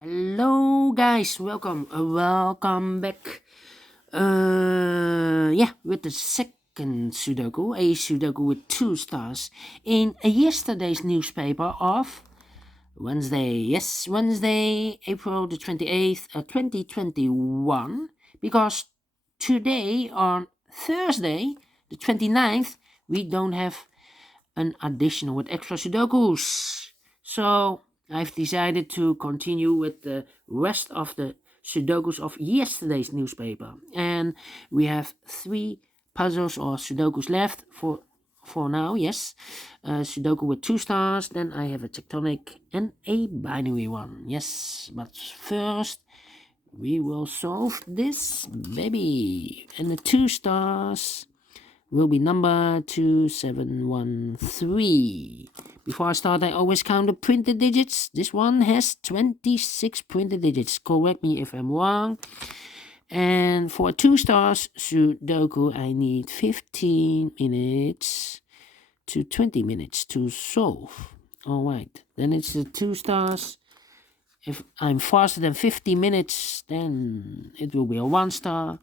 Hello guys, welcome back. With the second Sudoku, a Sudoku with 2 stars in yesterday's newspaper of Wednesday. Yes, Wednesday, April the 28th, 2021. Because today on Thursday, the 29th, we don't have an additional with extra Sudokus. So I've decided to continue with the rest of the Sudokus of yesterday's newspaper. And we have 3 puzzles or Sudokus left for now, yes. Sudoku with 2 stars, then I have a tectonic and a binary one, yes. But first, we will solve this baby. And the 2 stars will be number 2713. Before I start, I always count the printed digits. This one has 26 printed digits. Correct me if I'm wrong. And for 2 stars Sudoku, I need 15 minutes to 20 minutes to solve. Alright, then it's the 2 stars. If I'm faster than 50 minutes, then it will be a 1 star.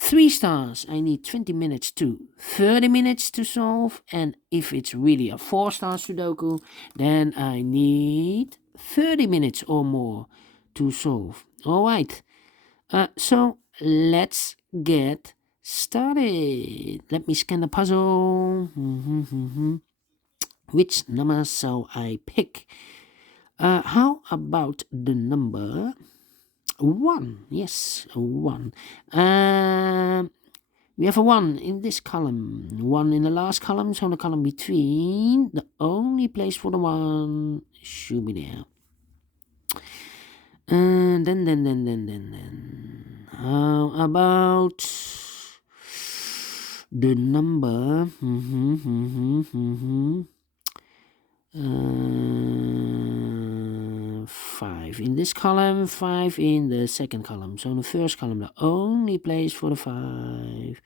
3 stars, I need 20 minutes to 30 minutes to solve. And if it's really a 4 star Sudoku, then I need 30 minutes or more to solve. Alright, so let's get started. Let me scan the puzzle. Which number shall I pick? How about the number 1? Yes, 1. We have a 1 in this column, 1 in the last column, so the column between. The only place for the 1 should be there. Then. How about the number? 5 in this column, 5 in the second column. So in the first column, the only place for the 5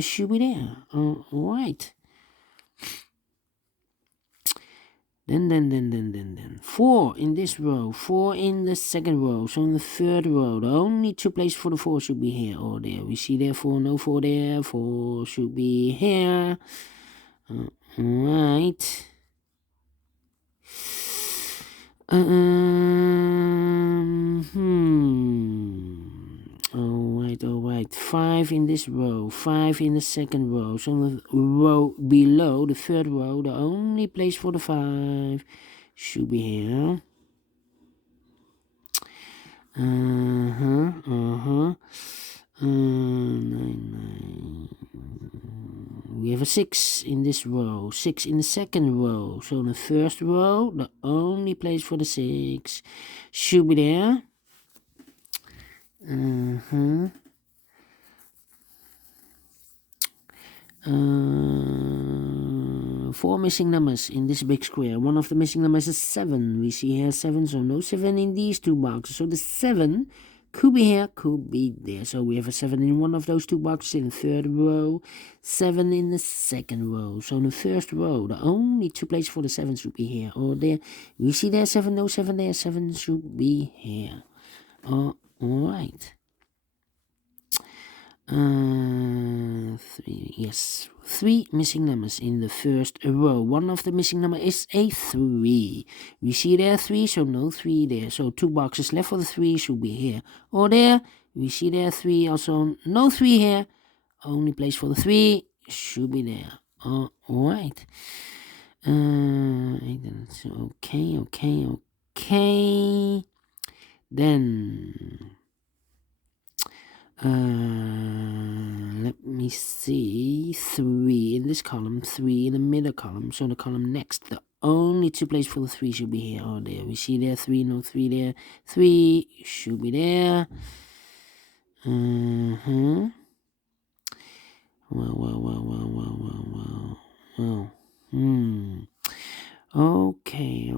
should be there. Alright. Then. 4 in this row, 4 in the second row. So in the third row, the only 2 places for the 4 should be here or there. We see there 4, no 4 there. 4 should be here. Alright. Alright. 5 in this row, 5 in the second row. So the row below, the third row, the only place for the 5 should be here. We have a 6 in this row, 6 in the second row. So in the first row, the only place for the 6 should be there. 4 missing numbers in this big square. One of the missing numbers is 7. We see here 7, so no 7 in these 2 boxes. So the 7 could be here, could be there. So we have a 7 in one of those 2 boxes in the third row, 7 in the second row. So in the first row, the only 2 places for the 7 should be here or there. We see there 7, no 7 there, 7 should be here. Alright. 3, yes. 3 missing numbers in the first row. One of the missing number is a 3. We see there 3, so no 3 there. So 2 boxes left for the 3 should be here or there. We see there 3, also no 3 here. Only place for the 3 should be there. Alright. Okay. Then let me see. 3 in this column, 3 in the middle column. So the column next, the only 2 places for the 3 should be here or there. We see there 3, no 3 there. 3 should be there. Well. Okay.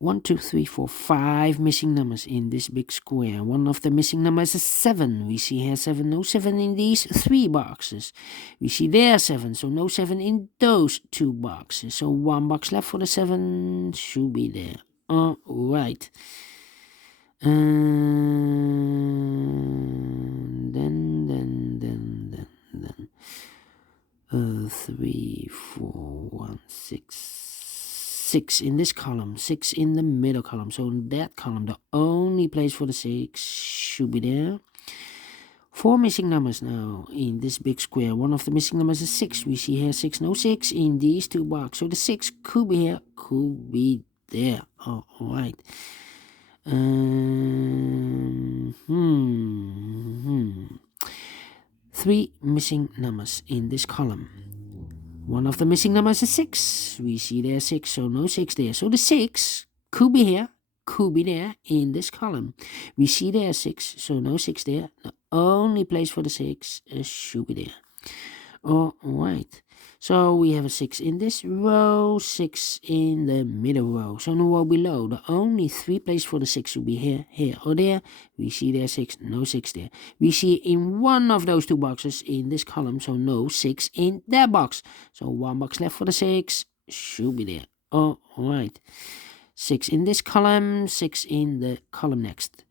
1, 2, 3, 4, 5 missing numbers in this big square. One of the missing numbers is 7. We see here 7, no 7 in these 3 boxes. We see there 7, so no 7 in those 2 boxes. So 1 box left for the 7 should be there. All right. Then 3, 4, 1, 6 in this column, 6 in the middle column. So in that column, the only place for the 6 should be there. 4 missing numbers now in this big square. One of the missing numbers is 6. We see here 6, no 6 in these 2 boxes. So the 6 could be here, could be there. All right. 3 missing numbers in this column. One of the missing numbers is 6. We see there 6, so no 6 there. So the 6 could be here, could be there in this column. We see there 6, so no 6 there. The only place for the 6 should be there. All right. So we have a 6 in this row, 6 in the middle row. So in the row below, the only 3 places for the 6 should be here, here, or there. We see there 6, no 6 there. We see in one of those 2 boxes in this column, so no 6 in that box. So 1 box left for the 6 should be there. All right. 6 in this column, 6 in the column next.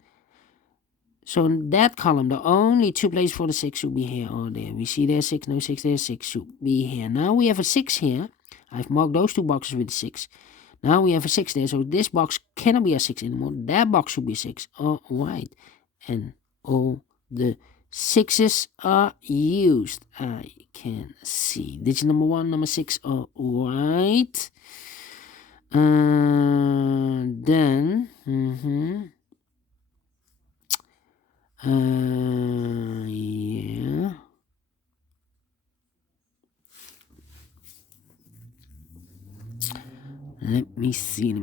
So in that column, the only 2 places for the 6 should be here or there. We see there 6, no 6 there, 6 should be here. Now we have a 6 here. I've marked those 2 boxes with 6. Now we have a 6 there, so this box cannot be a 6 anymore. That box should be 6. All right. And all the 6s are used. I can see. Digit number 1, number 6. All right. Then... yeah. Let me see.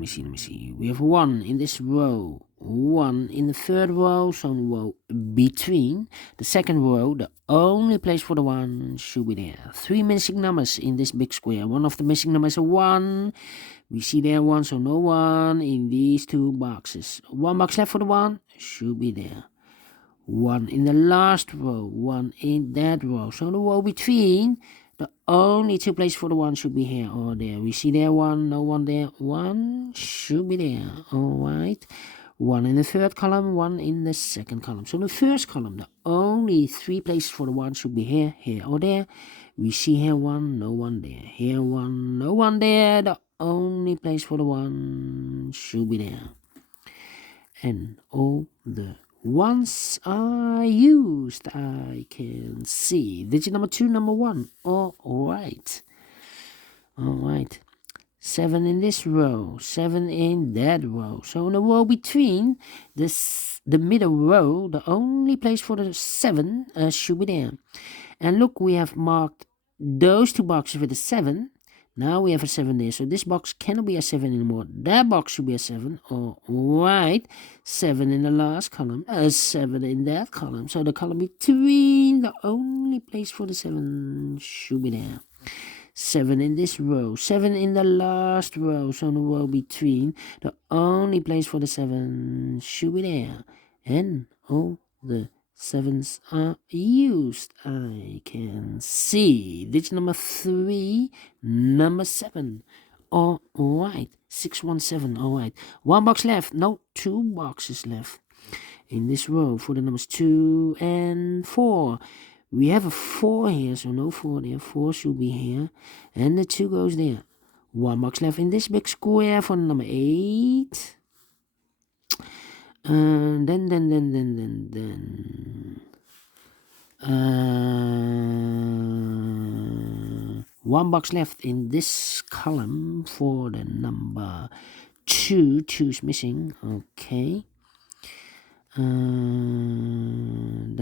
We have 1 in this row, 1 in the 3rd row, so in the row between. The 2nd row, the only place for the 1 should be there. 3 missing numbers in this big square. One of the missing numbers is a 1. We see there 1, so no 1 in these 2 boxes. 1 box left for the 1 should be there. 1 in the last row, 1 in that row. So the row between, the only 2 places for the 1 should be here or there. We see there 1, no 1 there, 1 should be there. All right. 1 in the 3rd column, 1 in the 2nd column. So the 1st column, the only 3 places for the 1 should be here, here or there. We see here 1, no 1 there. Here 1, no 1 there. The only place for the 1 should be there. And all the 1s are used. I can see. Digit number 2, number 1. All right. All right. 7 in this row, 7 in that row. So in the row between the middle row, the only place for the 7 should be there. And look, we have marked those 2 boxes with a 7. Now we have a 7 there, so this box cannot be a 7 anymore. That box should be a 7. All right. 7 in the last column, 7 in that column. So the column between, the only place for the 7 should be there. 7 in this row, 7 in the last row. So in the row between, the only place for the 7 should be there. And all the 7s are used. I can see. Digit number 3, number 7. All right. 617. All right. 1 box left. No, 2 boxes left in this row for the numbers 2 and 4. We have a 4 here, so no 4 there. 4 should be here. And the 2 goes there. 1 box left in this big square for the number 8. Then 1 box left in this column for the number 2. 2's missing. Okay. Then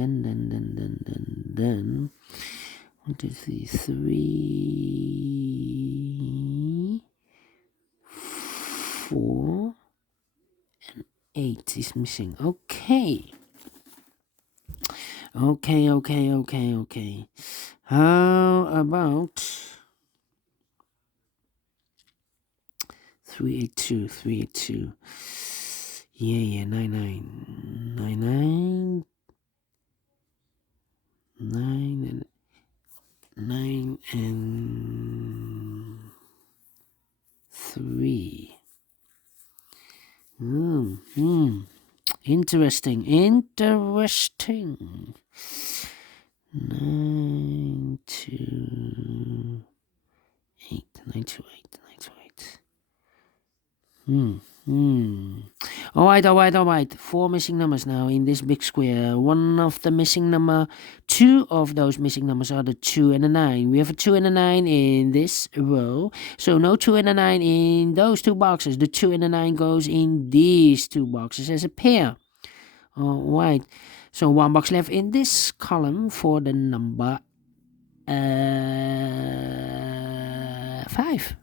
1, 2, 3, 3, 4. 8 is missing. Okay. How about 382, 382. Yeah, 99, 99, 9 and 3. Interesting. 9 to 8, 9 to 8, 9 to 8. All right. 4 missing numbers now in this big square. One of the missing number, 2 of those missing numbers are the 2 and the 9. We have a 2 and a 9 in this row. So no 2 and a 9 in those 2 boxes. The 2 and the 9 goes in these 2 boxes as a pair. All right. So 1 box left in this column for the number 5.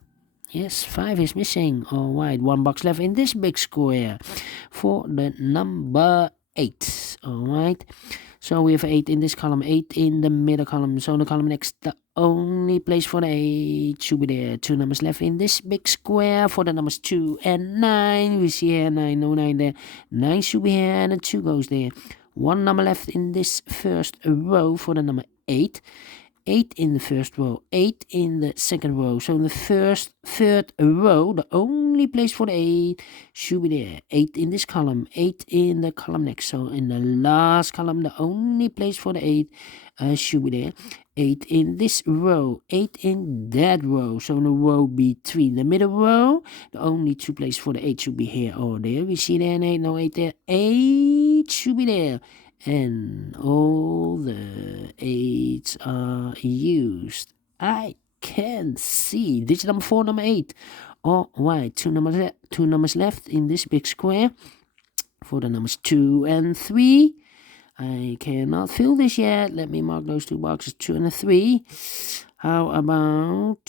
Yes, 5 is missing. All right, 1 box left in this big square for the number 8. All right, so we have 8 in this column, 8 in the middle column. So in the column next, the only place for the 8 should be there. 2 numbers left in this big square for the numbers 2 and 9. We see here 9, no 9 there. 9 should be here and the 2 goes there. 1 number left in this first row for the number 8. 8 in the first row, 8 in the second row. So in the third row, the only place for the 8 should be there. 8 in this column, 8 in the column next. So in the last column, the only place for the 8 should be there. 8 in this row, 8 in that row. So in the row between the middle row, the only 2 places for the 8 should be here or there. We see there an 8, no 8 there. 8 should be there. And all the 8s are used. I can see digit number 4, number 8. All right, 2 numbers left in this big square for the numbers 2 and 3. I cannot fill this yet. Let me mark those 2 boxes, 2 and 3. How about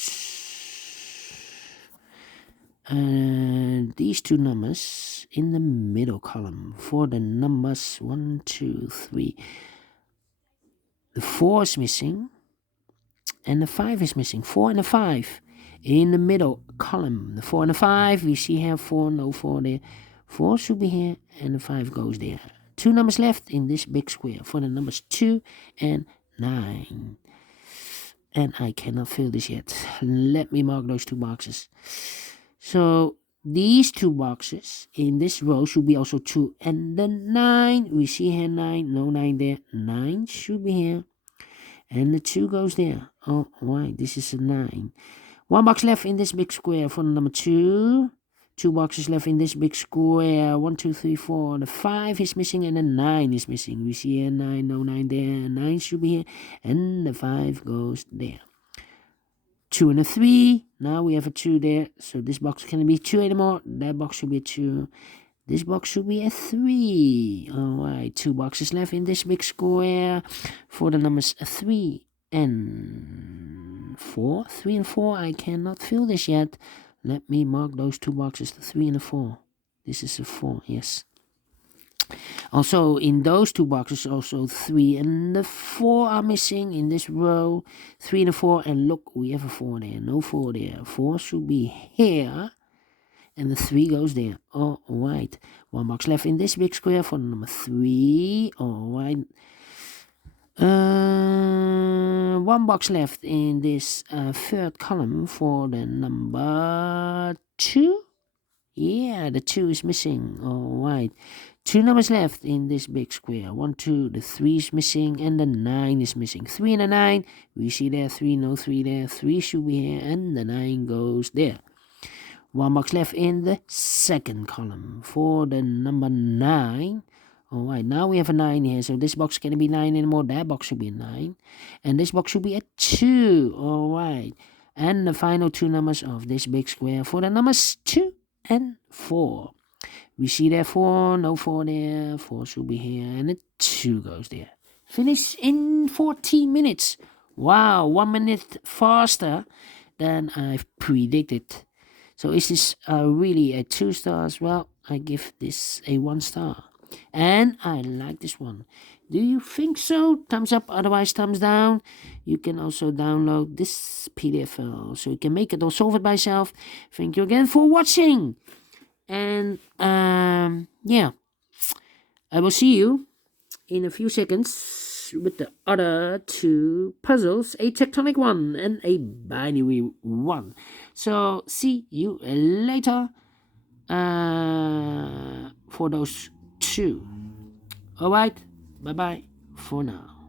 these 2 numbers in the middle column for the numbers 1, 2, 3. The 4 is missing and the 5 is missing. 4 and the 5 in the middle column. The 4 and the 5, we see here 4, no 4 there. 4 should be here and the 5 goes there. 2 numbers left in this big square for the numbers 2 and 9. And I cannot fill this yet. Let me mark those 2 boxes. So these 2 boxes in this row should be also 2 and the 9. We see here 9, no 9 there. 9 should be here and the 2 goes there. Oh, right, this is a 9. 1 box left in this big square for the number 2. 2 boxes left in this big square. 1, 2, 3, 4. The 5 is missing and the 9 is missing. We see here 9, no 9 there. 9 should be here and the 5 goes there. 2 and a 3. Now we have a 2 there. So this box can't be 2 anymore. That box should be a 2. This box should be a 3. Alright, 2 boxes left in this big square for the numbers 3 and 4. 3 and 4. I cannot fill this yet. Let me mark those 2 boxes, the 3 and the 4. This is a 4, yes. Also, in those 2 boxes, also 3 and the 4 are missing in this row. 3 and the 4, and look, we have a 4 there. No 4 there. 4 should be here, and the 3 goes there. All right. 1 box left in this big square for number 3. All right. 1 box left in this third column for the number 2. Yeah, the 2 is missing. All right. 2 numbers left in this big square. 1, 2, the 3 is missing and the 9 is missing. 3 and a 9. We see there 3, no 3 there. 3 should be here and the 9 goes there. 1 box left in the second column for the number 9. All right, now we have a 9 here. So this box can't be 9 anymore. That box should be a 9. And this box should be a 2. All right. And the final 2 numbers of this big square for the numbers 2 and 4. We see there 4, no 4 there. 4 should be here and a 2 goes there. Finish in 14 minutes. Wow, 1 minute faster than I've predicted. So is this really a 2 stars? Well, I give this a 1 star. And I like this one. Do you think so? Thumbs up, otherwise thumbs down. You can also download this PDF file so you can make it or solve it by yourself. Thank you again for watching. And yeah, I will see you in a few seconds with the other two puzzles, a tectonic one and a binary one. So see you later for those two. Alright, bye bye for now.